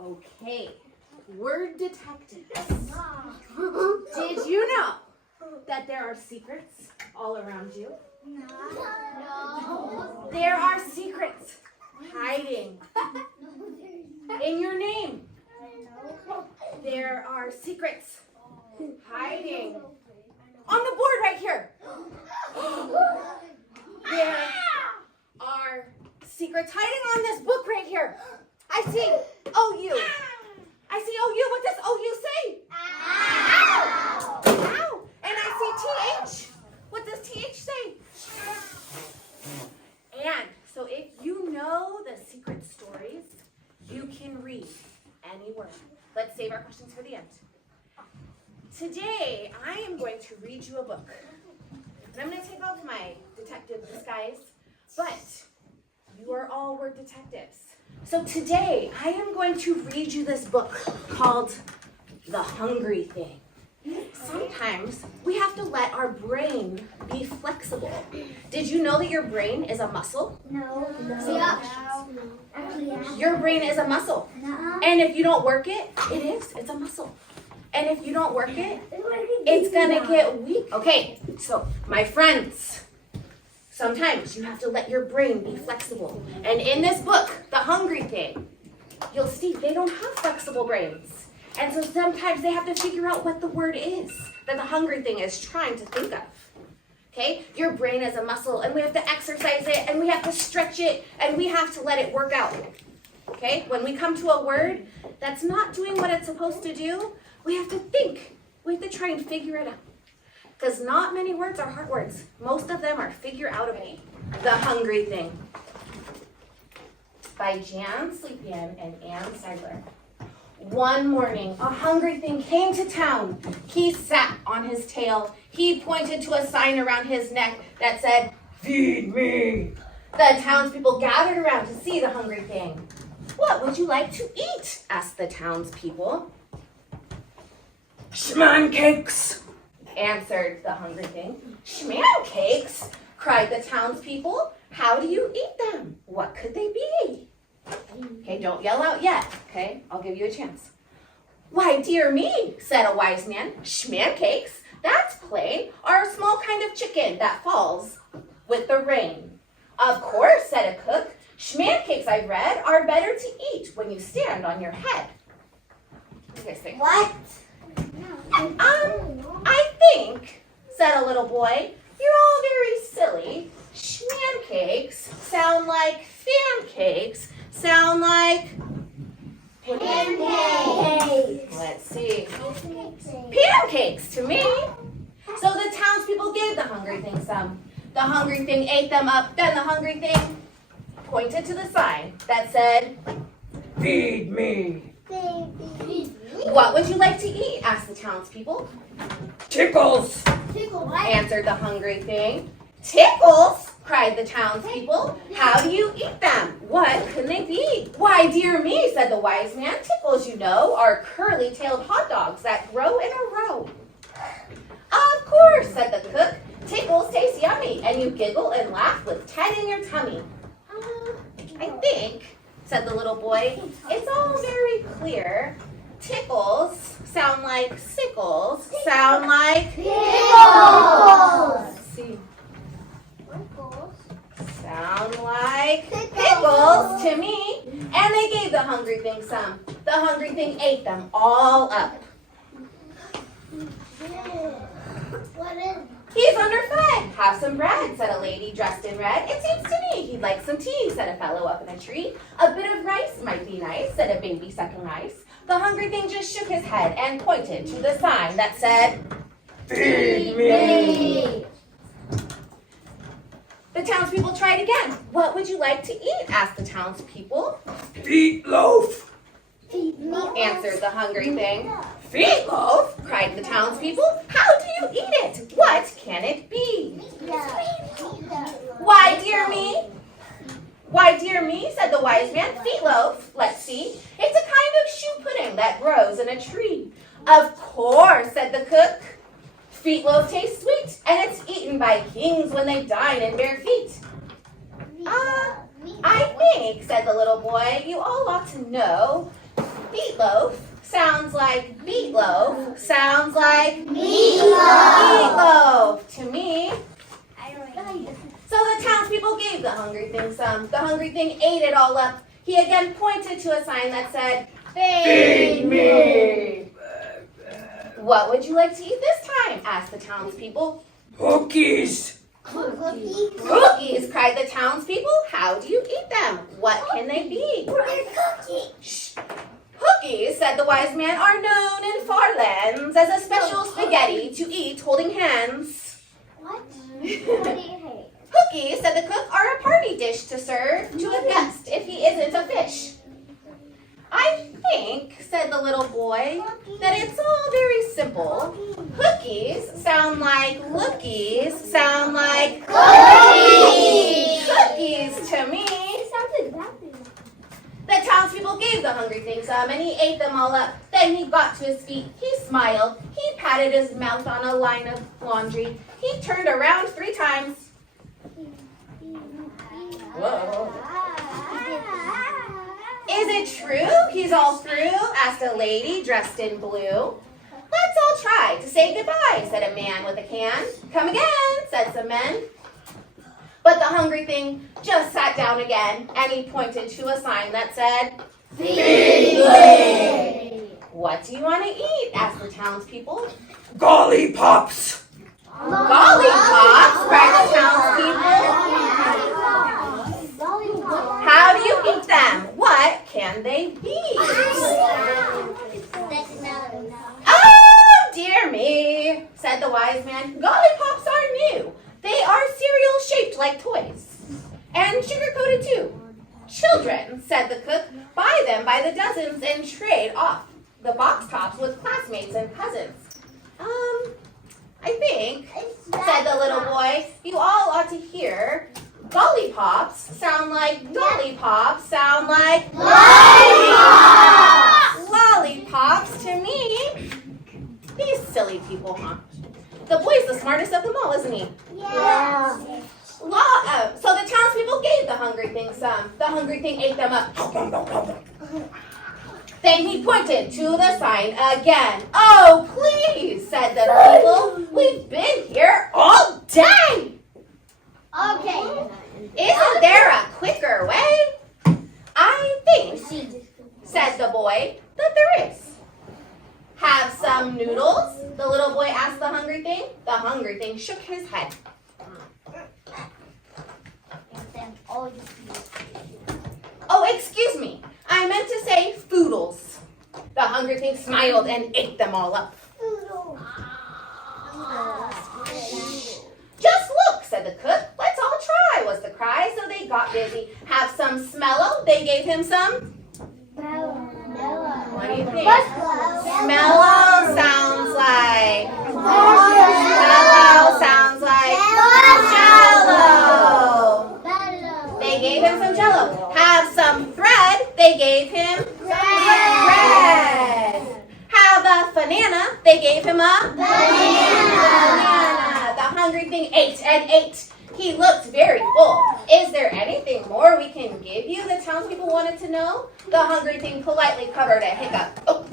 Okay, word detectives. Did you know that there are secrets all around you? No. There are secrets hiding in your name. There are secrets hiding on the board right here. There are secrets hiding on this book right here. I see OU. I see OU. What does OU say? Ow. Ow. And I see TH. What does TH say? And so if you know the secret stories, you can read any word. Let's save our questions for the end. Today, I am going to read you a book. And I'm going to take off my detective disguise, but you are all word detectives. So today, I am going to read you this book called The Hungry Thing. Sometimes we have to let our brain be flexible. Did you know that your brain is a muscle? No. Your brain is a muscle. And if you don't work it, it's a muscle. And if you don't work it, it's gonna get weak. Okay, so my friends, sometimes you have to let your brain be flexible. And in this book, The Hungry Thing, you'll see they don't have flexible brains. And so sometimes they have to figure out what the word is that the hungry thing is trying to think of. Okay? Your brain is a muscle, and we have to exercise it, and we have to stretch it, and we have to let it work out. Okay? When we come to a word that's not doing what it's supposed to do, we have to think. We have to try and figure it out. Because not many words are hard words. Most of them are figure-outable. The Hungry Thing. By Jan Sleepian and Anne Seidler. One morning, a hungry thing came to town. He sat on his tail. He pointed to a sign around his neck that said, "Feed me." The townspeople gathered around to see the hungry thing. "What would you like to eat?" asked the townspeople. "Shmancakes," answered the hungry thing. "Shmancakes?" cried the townspeople. "How do you eat them? What could they be?" Okay, don't yell out yet, okay? I'll give you a chance. "Why, dear me," said a wise man, "shmancakes, that's plain, are a small kind of chicken that falls with the rain." "Of course," said a cook, "shmancakes, I've read, are better to eat when you stand on your head." What do you guys think? What? I think, said a little boy, "you're all very silly. Shmancakes sound like pancakes, sound like Pancakes. Let's see. Pancakes to me. So the townspeople gave the hungry thing some. The hungry thing ate them up. Then the hungry thing pointed to the sign that said, "Feed me." "What would you like to eat?" asked the townspeople. "Tickles," answered the hungry thing. "Tickles?" cried the townspeople. "How do you eat them? What can they be?" "Why, dear me," said the wise man, "tickles, you know, are curly-tailed hot dogs that grow in a row." "Of course," said the cook, "tickles taste yummy, and you giggle and laugh with 10 in your tummy." "I think," said the little boy, "it's all very clear. Tickles sound like sickles, sound like Pickles. Let's see. Sound like pickles to me." And they gave the hungry thing some. The hungry thing ate them all up. What is? "He's underfed. Have some bread," said a lady dressed in red. "It seems to me he'd like some tea," said a fellow up in a tree. "A bit of rice might be nice," said a baby sucking rice. The hungry thing just shook his head and pointed to the sign that said, "Feed me." The townspeople tried again. "What would you like to eat?" asked the townspeople. "Meatloaf," answered the hungry thing. "Meatloaf?" cried the townspeople. "How do you eat it? What can it be?" "Why, dear me," said the wise man, "meatloaf, let's see. It's a kind of shoe pudding that grows in a tree." "Of course," said the cook. Sweet loaf tastes sweet, and it's eaten by kings when they dine in bare feet. I think, said the little boy, you all ought to know. Meatloaf sounds like meatloaf, sounds like meatloaf to me. So the townspeople gave the hungry thing some. The hungry thing ate it all up. He again pointed to a sign that said, "Feed me." What would you like to eat this time? Asked the townspeople. Cookies! Cookies, cried the townspeople. How do you eat them? What can they be? Shh. Cookies, said the wise man, are known in far lands as a special spaghetti to eat holding hands. What? Cookies, said the cook, are a party dish to serve to a guest if he isn't a fish. I think, said the little boy, that it's all very simple. Cookies sound like lookies, sound like cookies. Cookies to me. The townspeople gave the hungry thing some, and he ate them all up. Then he got to his feet. He smiled. He patted his mouth on a line of laundry. He turned around 3 times. Whoa. Is it true he's all through? Asked a lady dressed in blue. Let's all try to say goodbye, said a man with a can. Come again, said some men. But the hungry thing just sat down again, and he pointed to a sign that said, "Feed me." What do you want to eat? Asked the townspeople. Gollypops! Gollypops, cried the townspeople. How do you eat them? What can they be? Oh, dear me, said the wise man. Gollypops are new. They are cereal shaped like toys. And sugar-coated too. Children, said the cook, buy them by the dozens and trade off the box tops with classmates and cousins. I think, said the little boy, you all ought to hear. Gollypops sound like lollipops, sound like lollipops. Lollipops to me. These silly people, huh? The boy's the smartest of them all, isn't he? Yeah. So the townspeople gave the hungry thing some. The hungry thing ate them up. Then he pointed to the sign again. Oh, please, said the people. We've been here all day. Okay. Isn't there a quicker way? I think, said the boy, that there is. Have some noodles? The little boy asked the hungry thing. The hungry thing shook his head. Oh, excuse me. I meant to say foodles. The hungry thing smiled and ate them all up. Just look, said the cook. Let's all try, was the cry. So they got busy. Have some smello? They gave him some. What do you think? Smello sounds like. Smello sounds like Jello. They gave him some Jello. Have some thread? They gave him thread. Have a banana? They gave him a banana. The hungry thing ate and ate. He looked very full. Is there anything more we can give you? The townspeople wanted to know. The hungry thing politely covered a hiccup. Oh.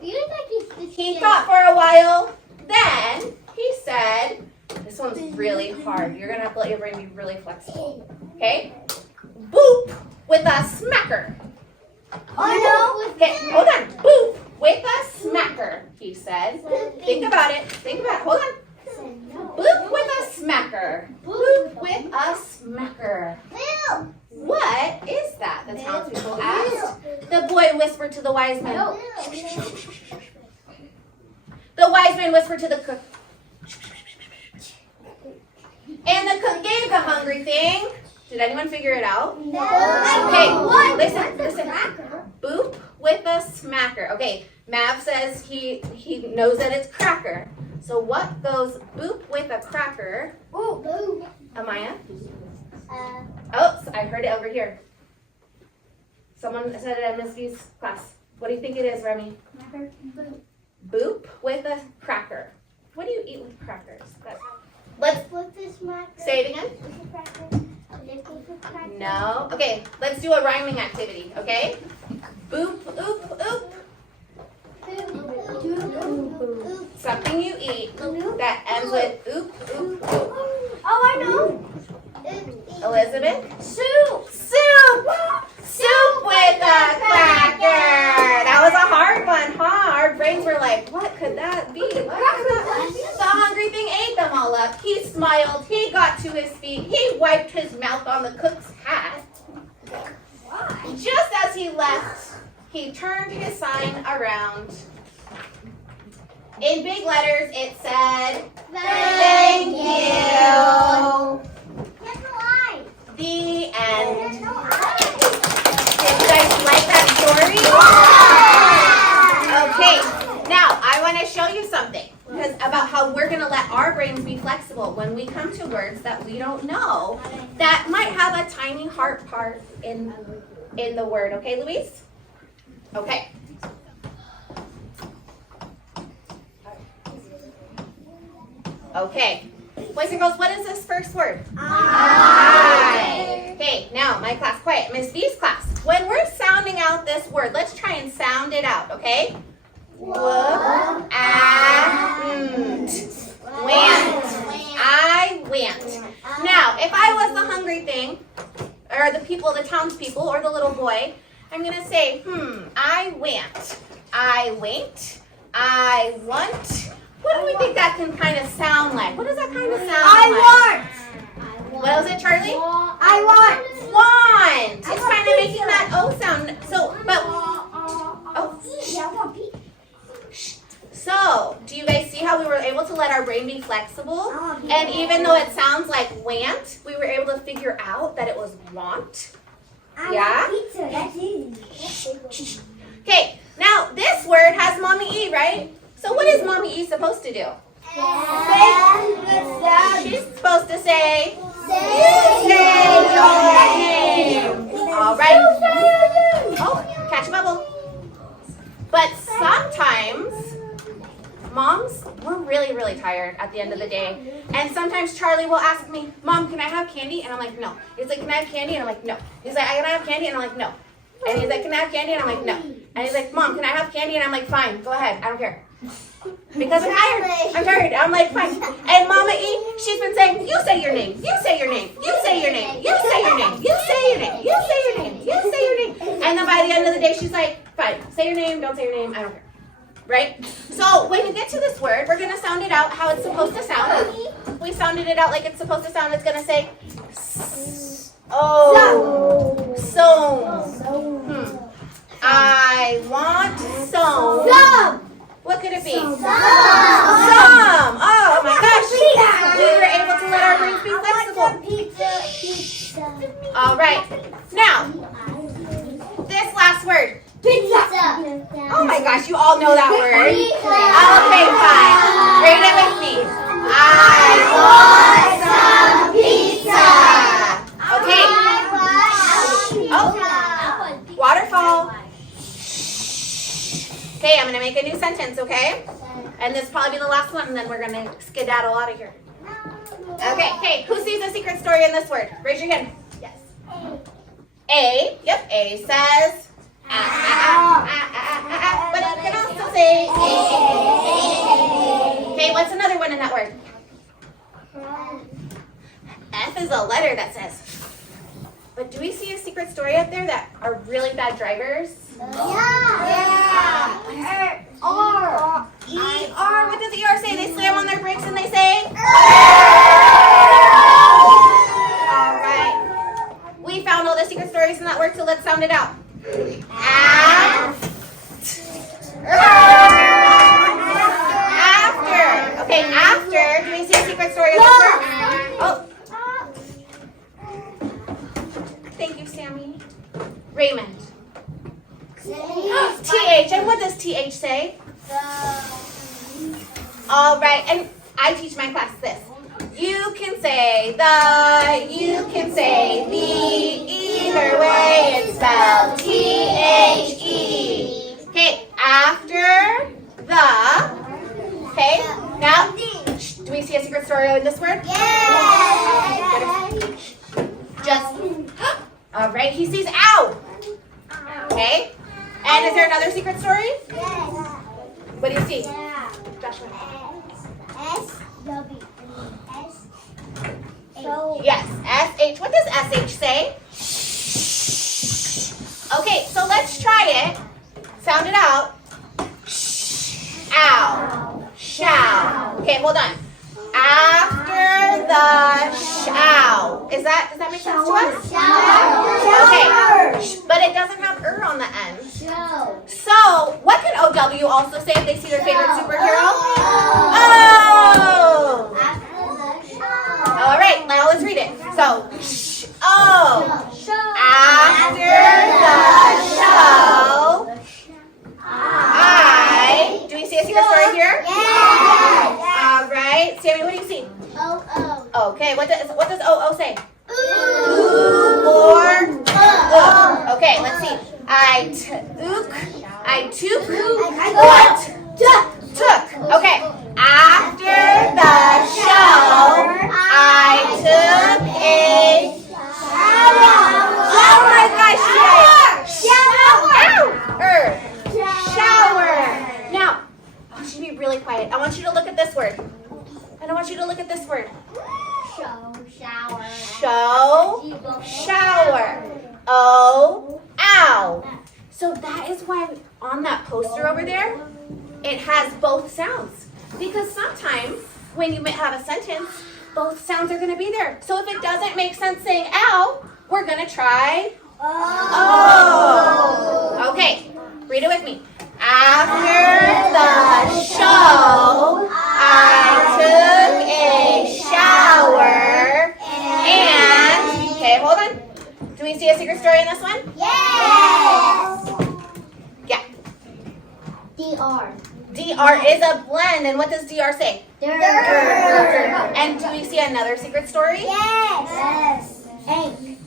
He thought for a while. Then he said, this one's really hard. You're going to have to let your brain be really flexible. Okay? Boop with a smacker. Oh no. Okay, hold on. Boop with a smacker, he said. Think about it. Think about it. Hold on. Boop with a smacker. Boop with a smacker. What is that? The townspeople asked. The boy whispered to the wise man. The wise man whispered to the cook. And the cook gave the hungry thing. Did anyone figure it out? No. Okay, listen. Boop with a smacker. Okay, Mav says he knows that it's cracker. So what goes boop with a cracker? Ooh. Amaya? Oh, I heard it over here. Someone said it in Miss V's class. What do you think it is, Remy? Boop with a cracker. eat with crackers. Let's say it again. No. Okay, let's do a rhyming activity, okay? Boop, oop, oop. Something you eat that ends with oop, oop, oop. Oh, I know. Elizabeth? Soup. Soup! Soup with a cracker! That was a hard one, huh? Our brains were like, what could that be? What could that be? The hungry thing ate them all up. He smiled. He got to his feet. He wiped his mouth on the cook's hat. Just as he left, he turned his sign around. In big letters, it said, "Thank you." The end. Did you guys like that story? Okay, now I want to show you something about how we're going to let our brains be flexible when we come to words that we don't know that might have a tiny heart part in the word. Okay, Louise? Okay. Okay. Boys and girls, what is this first word? I. Okay, now my class, quiet. Miss B's class. When we're sounding out this word, let's try and sound it out, okay? Went. I went. Now, if I was the hungry thing, or the people, the townspeople, or the little boy, I'm going to say, I went. I went. I want. What do we think that can kind of sound like? What does that kind of sound like? What was it, Charlie? I want. Want. It's kind of making that O sound. So, but, oh. So, do you guys see how we were able to let our brain be flexible? And even though it sounds like went, we were able to figure out that it was want. Yeah? Okay, now this word has Mommy E, right? So what is Mommy E supposed to do? She's supposed to say, say your name. All right. Oh, catch a bubble. But sometimes, moms, we're really, really tired at the end of the day. And sometimes Charlie will ask me, Mom, can I have candy? And I'm like, no. He's like, can I have candy? And I'm like, no. He's like, can I have candy? And I'm like, no. And he's like, can I have candy? And I'm like, no. And he's like, Mom, can I have candy? And I'm like, fine, go ahead. I don't care. Because I'm tired. I'm tired. I'm like, fine. And Mama E, she's been saying, you say your name. You say your name. You say your name. You say your name. You say your name. You say your name. You say your name. And then by the end of the day, she's like, fine. Say your name. Don't say your name. I don't care. Right? So when you get to this word, we're going to sound it out how it's supposed to sound. We sounded it out like it's supposed to sound. It's going to say, oh. So. I want some. What could it be? Some. Oh my gosh. We were able to let our brains be flexible. All right. Now, this last word. Pizza. Oh my gosh, you all know that word. Okay, fine. Read it with me. I want some pizza. Okay. Oh, waterfall. Okay, I'm going to make a new sentence, okay? And this will probably be the last one, and then we're going to skedaddle out of here. Okay, who sees a secret story in this word? Raise your hand. Yes. A. Yep, A says, but it can also say, okay, what's another one in that word? F is a letter that says, but do we see a secret story out there that are really bad drivers? Yeah. R. E-R. What does E-R say? They slam on their brakes and they say? All right. We found all the secret stories in that word, so let's sound it out. After. Okay, after. Do we see a secret story in this word? Oh. Thank you, Sammy. Raymond. TH. And what does TH say? All right. And I teach my class this. You can say the, you can say the, either way it's spelled T-H-E. Okay, after the, okay, now see a secret story in this word? Yes. Just, all right, he sees ow. Okay. And is there another secret story? Yes. What do you see? Yeah. Joshua. S-W. S. Yes, S-H. What does S-H say? Okay, so let's try it. Sound it out. Ow. Shall. Okay, hold on. After the shall. Does that make sense to us? Okay. But it doesn't have on the end. So, what can OW also say if they see their favorite superhero? Oh! All right, now let's read it. So, oh. After the show, do we see a secret story here? Yes. All right, Sammy, what do you see? Oh. Okay, what does OO say? Ooh or okay, let's see. I took or took. Okay. After the show, I took a oh my gosh, shower. Now, I want you to be really quiet. I want you to look at this word. And I want you to look at this word. Show, shower. Oh, ow. So that is why on that poster over there, it has both sounds. Because sometimes when you have a sentence, both sounds are going to be there. So if it doesn't make sense saying ow, we're going to try oh. Okay, read it with me. After the show, I took a shower and, okay, hold on. Do we see a secret story in this one? Yes. Yeah. DR. DR is a blend, and what does DR say? And do we see another secret story? Yes. Ink.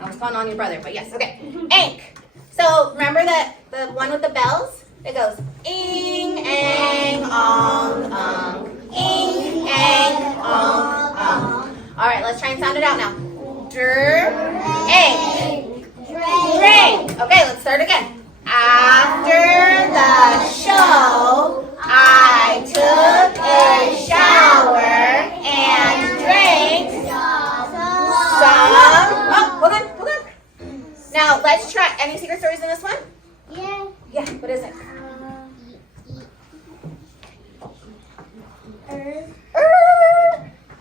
I was calling on your brother, but yes, okay. Ink. So remember that the one with the bells? It goes ing, ang, ong, ong. Ing, ang, ong, ong. All right, let's try and sound it out now. Ink. Drink. Okay, let's start again. After the show, I took a shower and drank some. Oh, hold on. Now let's try. Any secret stories in this one? Yeah. Yeah. What is it?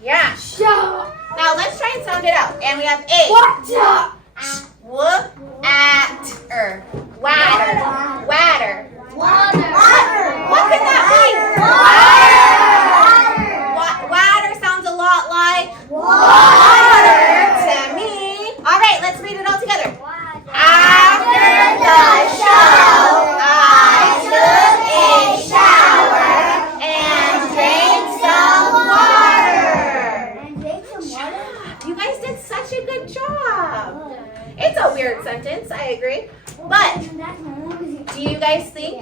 Yeah. Now let's try and sound it out. And we have A. W-at-er. Water. What could that mean? Water sounds a lot like water to me. All right, let's read it all together. After the show, I took a shower and drank some water. You guys did such a good job. It's a weird sentence, I agree. But do you guys think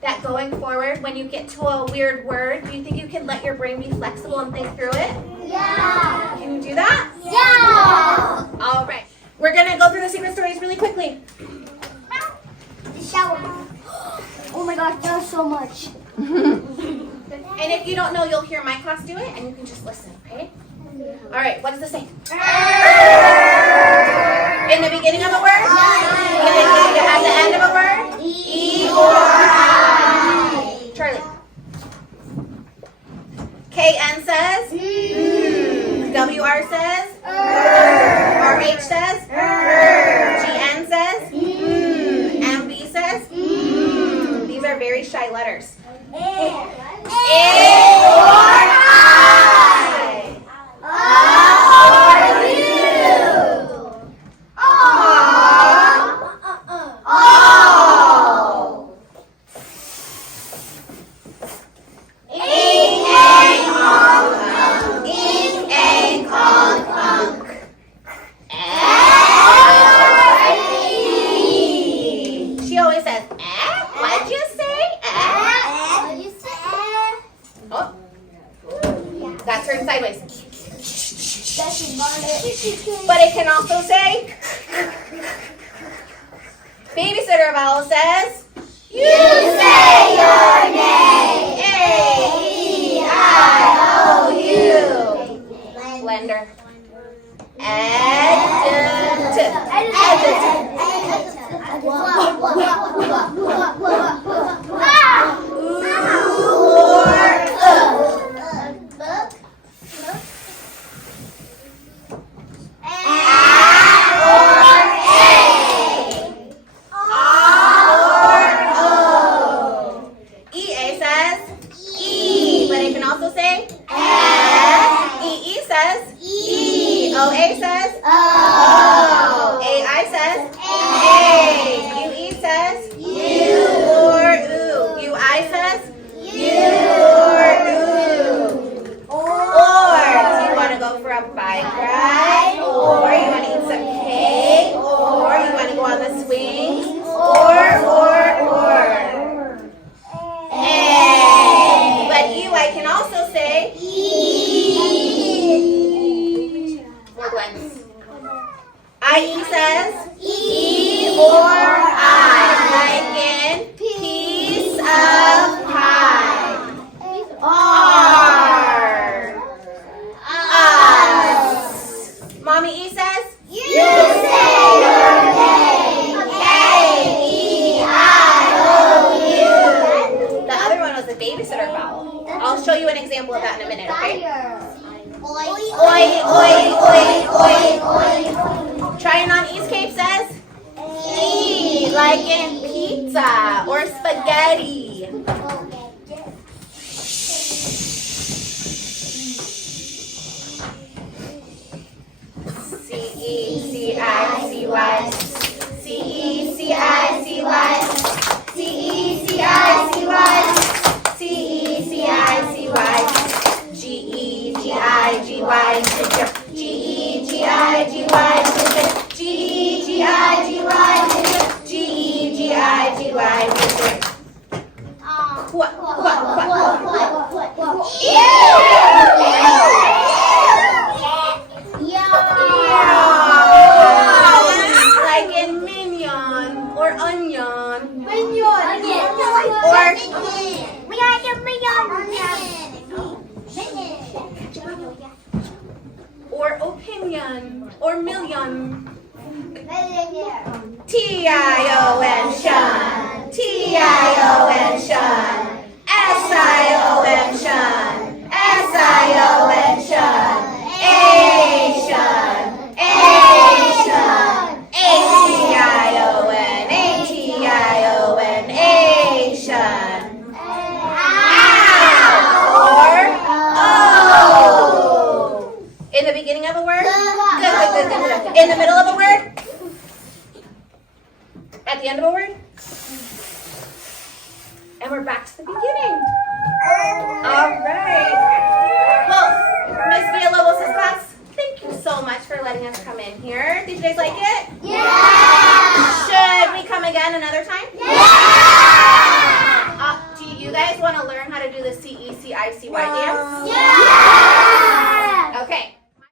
that going forward, when you get to a weird word, do you think you can let your brain be flexible and think through it? Yeah. Can you do that? Yeah. All right. We're going to go through the secret stories really quickly. The shower. Oh my gosh, that was so much. And if you don't know, you'll hear my class do it, and you can just listen, okay? All right, what does it say? In the beginning of a word? At the end of a word? E or I. Charlie. KN says? WR says? RH says? GN says? MB says? These are very shy letters. A or I. Or you. She always says, what'd you say? turn sideways. But it can also say, babysitter vowel says, you say your name. A-E-I-O-U. Blender. EA says E, but it can also say S. EE says E. OA says O. AI says A. UE says U or oo. UI says U or oo. Or do you want to go for a bike ride? Or you want to eat some cake? Or you want to go on the swings? Or. But you, I can also say E. More blends. IE says E or I, like in piece of pie. R. Us. Mommy E says you say your name. A-E-I-O-U. The other one was the babysitter vowel. I'll show you an example of that in a minute, okay? Oi, oi, oi, oi, oi. Trying on E's Cape says E, like in pizza or spaghetti. C-E-C-I-C-Y. C-E-C-I-C-Y. C-E-C-I-C-Y. C-E-C-I-C-Y. G-E-G-I-G-Y. G-E-G-I-G-Y. G-E-G-I-G-Y. G-E-G-I-G-Y. What? Like in minion or onion. Or opinion or million. T-I-O-N shun. T-I-O-N shun. S-I-O-N shun. S-I-O-N shun. A-shun. A-shun. A-T-I-O-N. A-T-I-O-N. A-shun. Or O. In the beginning of a word? Good. In the middle of a word? At the end of a word? And we're back to the beginning. All right. Well, Miss Villalobos' class, thank you so much for letting us come in here. Did you guys like it? Yeah! Should we come again another time? Yeah! Do you guys want to learn how to do the C-E-C-I-C-Y dance? Yeah!